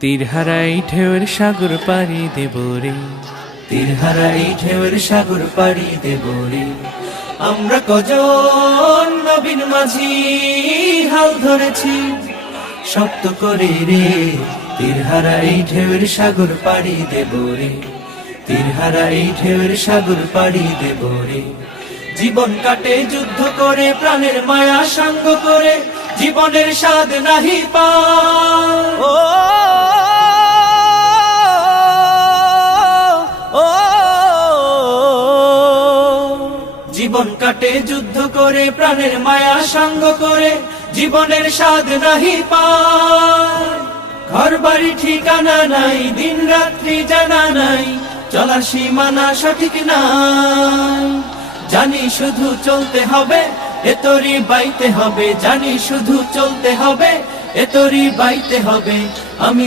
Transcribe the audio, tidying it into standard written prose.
তীরহারাই ঢেউয়ের সাগর পাড়ি দেব রে, তীরহারাই ঢেউয়ের সাগর পাড়ি দেব রে। আমরা কজন নবীন মাঝি হাল ধরেছি শক্ত করে রে। তীরহারাই ঢেউয়ের সাগর পাড়ি দেব রে, তীরহারাই ঢেউয়ের সাগর পাড়ি দেব রে। জীবন কাটে যুদ্ধ করে, প্রাণের মায়া সঙ্গ করে, জীবনের স্বাদ নাহি পায়। ও জীবন কাটে যুদ্ধ করে, প্রাণের মায়া সঙ্গ করে, জীবনের স্বাদ নাহি পায়। ঘর বাড়ি ঠিকানা নাই, দিন রাত্রি জানা নাই, চলার সীমানা সঠিক নাই। জানি শুধু চলতে হবে, এতরি বাইতে হবে, জানি শুধু চলতে হবে, এতরি বাইতে হবে। আমি